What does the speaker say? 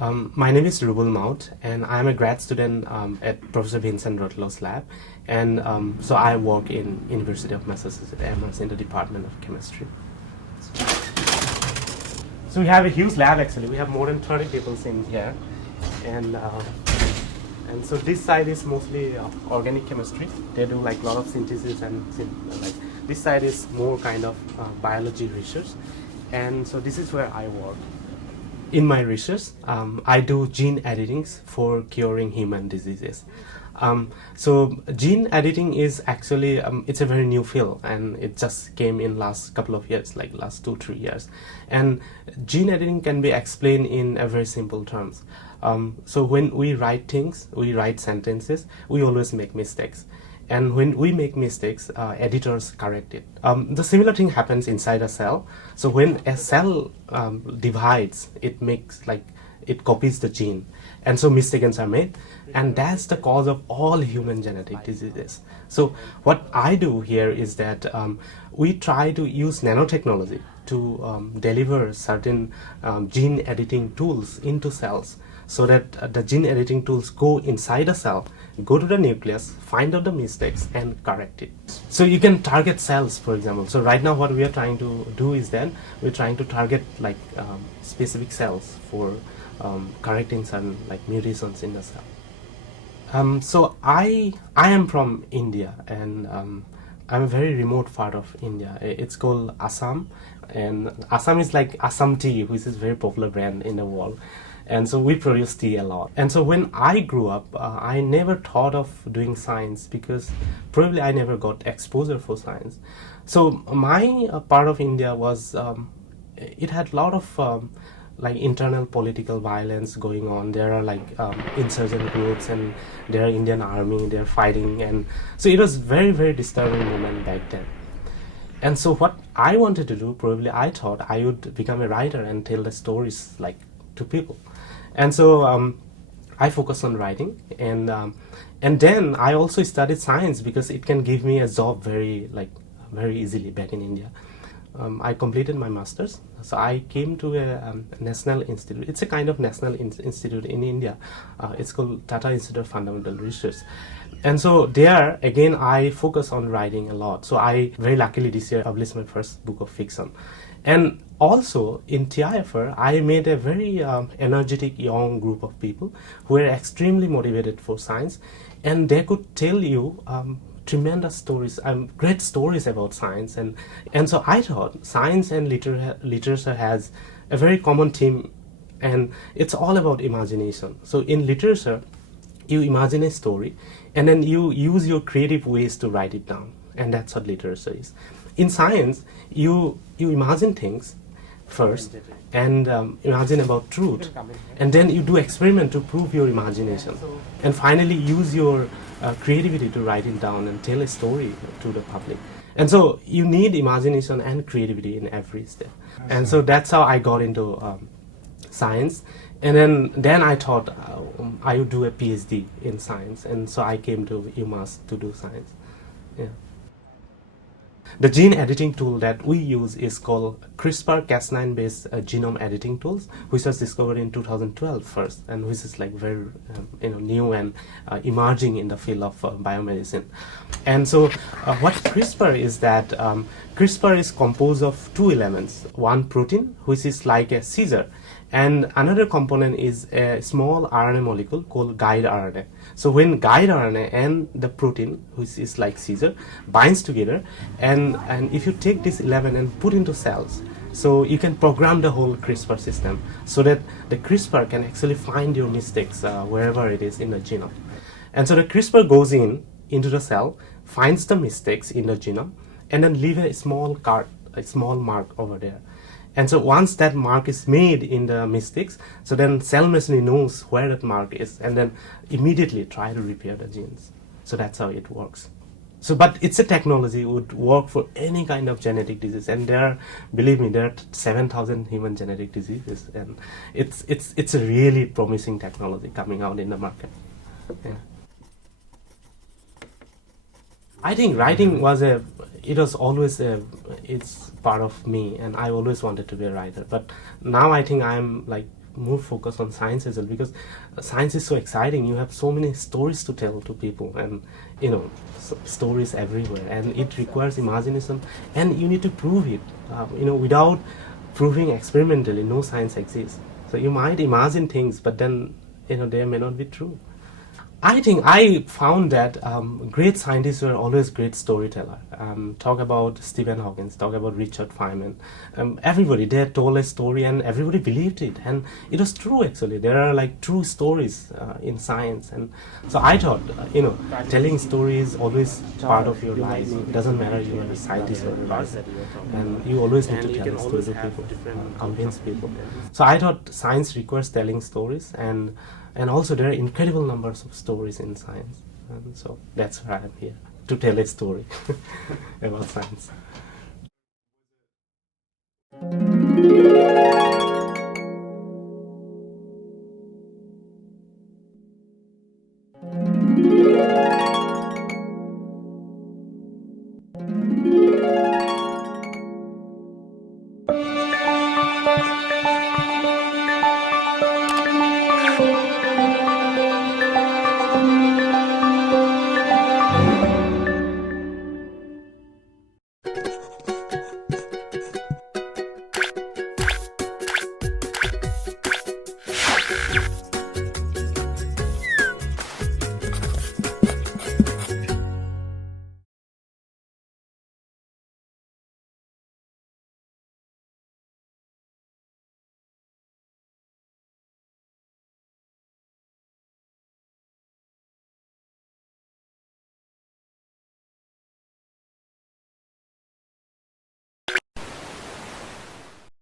My name is Rubul Mout, and I'm a grad student at Professor Vincent Rotlow's lab, and so I work in University of Massachusetts Amherst in the Department of Chemistry. So we have a huge lab actually. We have more than 30 people in here, and so this side is mostly organic chemistry. They do like a lot of synthesis and like this side is more kind of biology research, and so this is where I work. In my research, I do gene editings for curing human diseases. So gene editing is actually, it's a very new field, and it just came in last couple of years, like last 2-3 years. And gene editing can be explained in a very simple terms. So when we write things, we write sentences, we always make mistakes. And when we make mistakes, editors correct it. The similar thing happens inside a cell. So when a cell divides, it makes like, it copies the gene. And so mistakes are made. And that's the cause of all human genetic diseases. So what I do here is that we try to use nanotechnology to deliver certain gene editing tools into cells, so that the gene editing tools go inside a cell, go to the nucleus, find out the mistakes, and correct it. So you can target cells, for example. So right now what we are trying to do is then we're trying to target like specific cells for correcting certain like mutations in the cell. So I am from India, and I'm a very remote part of India. It's called Assam, and Assam is like Assam tea, which is a very popular brand in the world. And so we produce tea a lot. And so when I grew up, I never thought of doing science because probably I never got exposure for science. So my part of India was, it had a lot of like internal political violence going on. There are like insurgent groups, and there are Indian army, they're fighting. And so it was very, very disturbing moment back then. And so what I wanted to do, probably I thought I would become a writer and tell the stories like to people. And so I focused on writing, and then I also studied science because it can give me a job very easily back in India. I completed my master's, so I came to a national institute. It's a kind of national institute in India. It's called Tata Institute of Fundamental Research. And so there, again, I focus on writing a lot. So I very luckily this year published my first book of fiction. And also in TIFR, I made a very energetic young group of people who were extremely motivated for science, and they could tell you tremendous stories, great stories about science. And so I thought science and literature has a very common theme, and it's all about imagination. So in literature, you imagine a story, and then you use your creative ways to write it down, and that's what literature is. In science, you imagine things first and imagine about truth, and then you do experiment to prove your imagination, and finally use your creativity to write it down and tell a story to the public. And so you need imagination and creativity in every step. And so that's how I got into science. And then I thought I would do a PhD in science, and so I came to UMass to do science. Yeah. The gene editing tool that we use is called CRISPR-Cas9 based genome editing tools, which was discovered in 2012 first, and which is like very new and emerging in the field of biomedicine. And so what CRISPR is that CRISPR is composed of two elements, one protein, which is like a scissor, and another component is a small RNA molecule called guide RNA. So when guide RNA and the protein, which is like scissor, binds together, and if you take this 11 and put into cells, so you can program the whole CRISPR system so that the CRISPR can actually find your mistakes wherever it is in the genome. And so the CRISPR goes into the cell, finds the mistakes in the genome, and then leave a small mark over there. And so once that mark is made in the mistakes, so then cell machinery knows where that mark is, and then immediately try to repair the genes. So that's how it works. So, but it's a technology would work for any kind of genetic disease, and believe me, there are 7,000 human genetic diseases, and it's a really promising technology coming out in the market. Yeah. I think writing was always it's part of me, and I always wanted to be a writer. But now I think I'm like more focus on science as well, because science is so exciting. You have so many stories to tell to people, and stories everywhere, and it requires imagination, and you need to prove it. Without proving experimentally, no science exists. So you might imagine things, but then they may not be true. I think I found that great scientists were always great storyteller. Talk about Stephen Hawking, talk about Richard Feynman. Everybody, they told a story and everybody believed it. And it was true, actually. There are like true stories in science. And so I thought, telling stories is always part of your life. It doesn't matter you are a scientist or a nurse. And you always need to tell stories to people, convince people. So I thought science requires telling stories, and also there are incredible numbers of stories in science, and so that's why I'm here, to tell a story about science.